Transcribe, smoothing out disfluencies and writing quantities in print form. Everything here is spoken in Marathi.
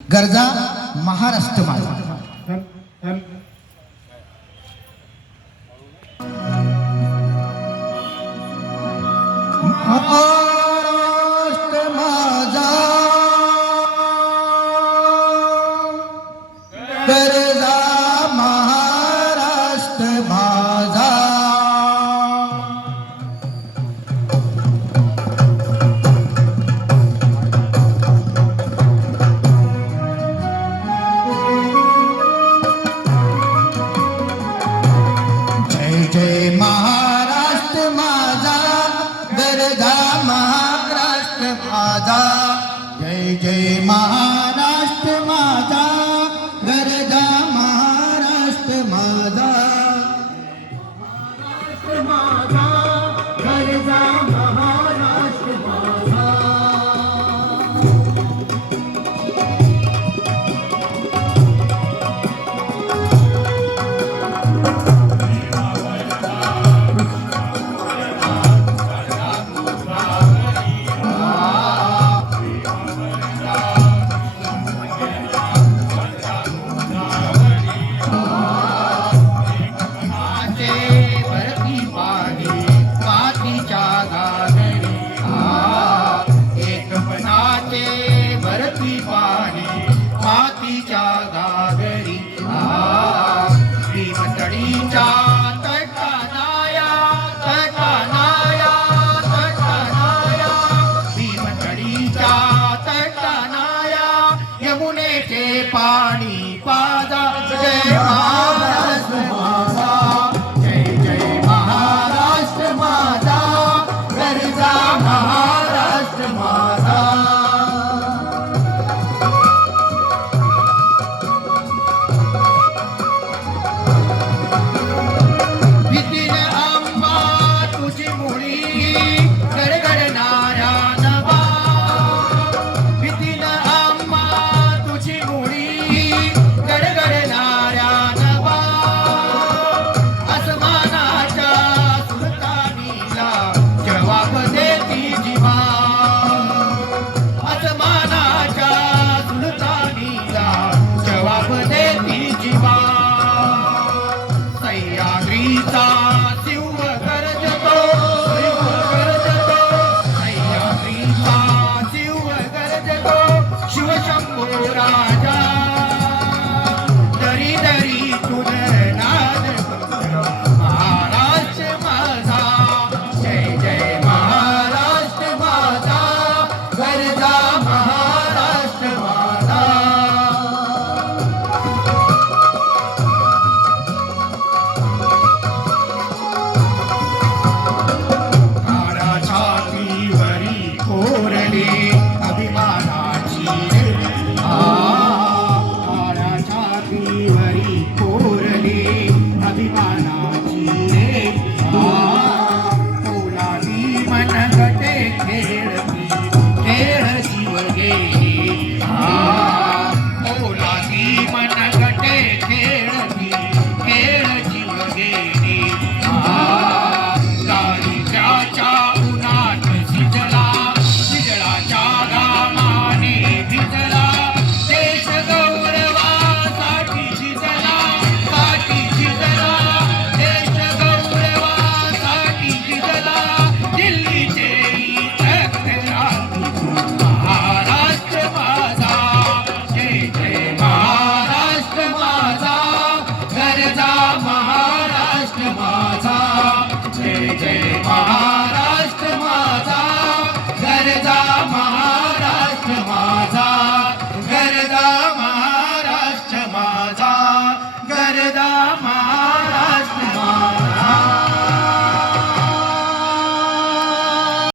गरजा महाराष्ट्र माझा. महाराष्ट्र माझा गरजा महाराष्ट्र माझा. जय महाराष्ट्र माझा गरजा महाराष्ट्र माझा. जय जय महाराष्ट्र माझा गरजा महाराष्ट्र माझा. महाराष्ट्र माझा गरजा महाराष्ट्र माझा. पाणी पाजा. जय महाराष्ट्र माझा. जय जय महाराष्ट्र माझा गरजा महाराष्ट्र माझा. भीतीन आंबा तुझी मुळी गडगडणाऱ्या नवा. भीतीन आंबा तुझी मुळी गडगडणाऱ्या नवा. आसमानाच्या सुलतानीला जवाब देती जिवा. आसमानाच्या सुलतानीला जवाब देती जिवा. सह्याद्रीचा शिव गरजतो, शिव गरजतो. सह्याद्रीचा शिव गरजतो, शिवशंभो राजा. दरी दरी तुझ नाद महाराष्ट्र माझा. जय जय महाराष्ट्र माझा गरजा महाराष्ट्र माझा. काळा छातीवरी कोरली अभिमानाची काळा छातीवरी कोरली अभिमानाची पोलादी मनगटे खेळती खेळ जीवगे. पोलादी मनगटे खेळती खेळ जीवगे. गाडीच्या उन्हात शिजला, शिजलाच्या घामाने भिजला. देश गौरवासाठी शिजला, साठी शिजला. देश गौरवासाठी शिजला. दिल्लीचे महाराष्ट्र माझा. जय जय महाराष्ट्र माझा गरजा महाराष्ट्र माझा. जय जय